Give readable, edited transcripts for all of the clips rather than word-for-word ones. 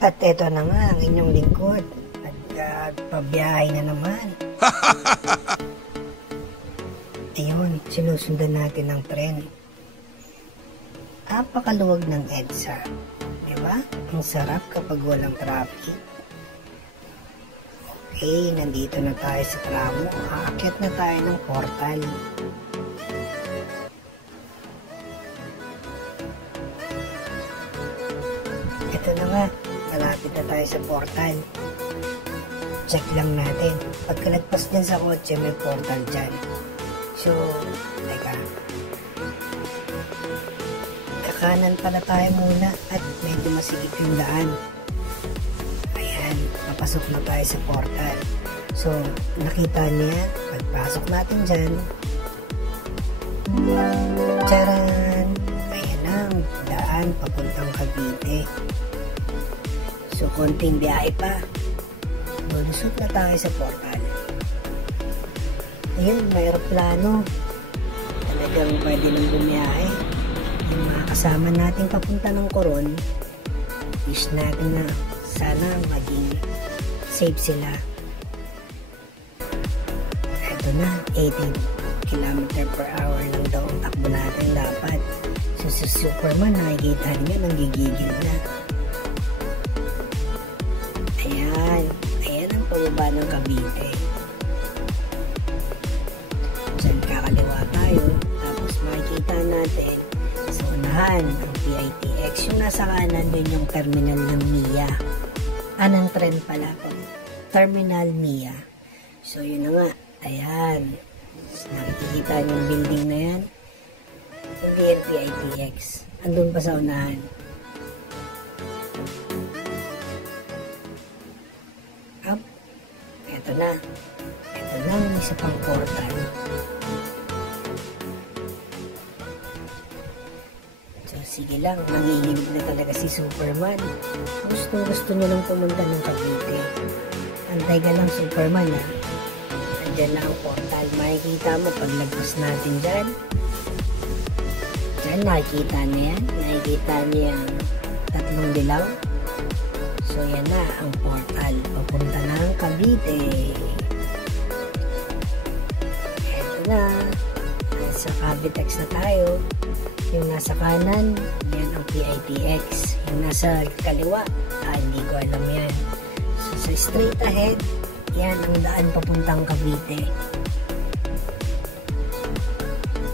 At eto na nga ang inyong lingkod. Nagpabiyahe na naman. Ayun, sinusundan natin ang tren. Apakaluwag ng EDSA. Diba? Ang sarap kapag walang traffic. Okay, nandito na tayo sa tramo. Aakyat na tayo ng portal. Ito na nga, malapit na tayo sa portal. Check lang natin. Pagkalagpas din sa kotse, may portal dyan. So, teka. Kakanan pala tayo muna at medyo masigip yung daan. Ayan, papasok na tayo sa portal. So, nakita niya, pagpasok natin dyan. Charan! Ayan ang daan papuntang Cavite. So, konting biyahe pa. Lulusot na tayo sa portal. Ayun, may aeroplano. Talagang pwede nang bumiyahe. Yung mga kasama natin papunta ng Coron, wish natin na sana maging safe sila. Ito na, 80 km per hour lang daw ang takbo natin dapat. So sa Superman, nakikita niyo, nanggigigil na. Ayan, ayan ang pababa ng Cavite. Diyan kakaliwa tayo, tapos makikita natin sa unahan ang PITX. Yung nasa kanan din yung terminal ng MIA. Anong tren pala po? Terminal MIA. So yun na nga, ayan. Nakikita yung building na yan. Hindi yan PITX. Andun pa sa unahan. Up. Eto na. Eto na ang isa pang portal. So sige lang, nanginginig na talaga si Superman. Gusto niya lang pumunta ng Cavite. Antay ka lang, Superman, ha. Andyan na ang portal. Makikita mo pag lagpas natin dyan. Dyan, nakikita niya yan. Nakikita niya ang tatlong dilaw. So yan na ang portal. Papunta na ang Cavite. Eto na. Nasa Cavitex na tayo. Yung nasa kanan, yan ang PITX. Yung nasa kaliwa, hindi ko alam yan. So sa straight ahead, yan ang daan papuntang Cavite.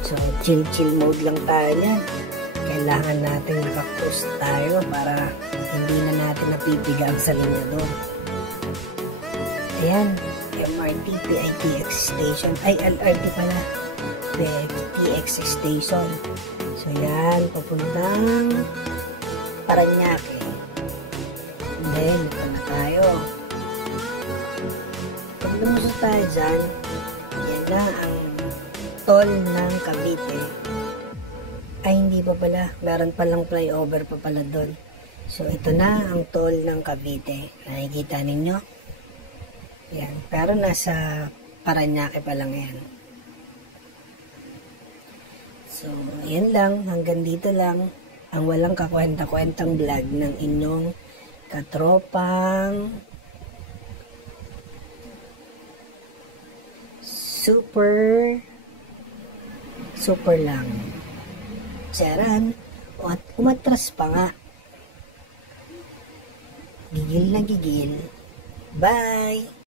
So chill mode lang tayo yan. Kailangan natin naka-cruise tayo para hindi na natin napipiga ang salina doon. Ayan, MRT PITX station. Ay, LRT pala. PITX station. So yan, papuntang Parañaque. Then, ito na tayo. Pag lumusot tayo dyan, yan na ang toll ng Cavite. Ay, hindi pa pala. Meron palang flyover pa pala doon. So, ito na ang toll ng Cavite. Nakikita ninyo? Yan. Pero nasa Parañaque pa lang yan. So, yan lang. Hanggang dito lang ang walang kakwenta-kwentang vlog ng inyong katropang super lang. Charan. At umatras pa nga. Gigil na gigil. Bye!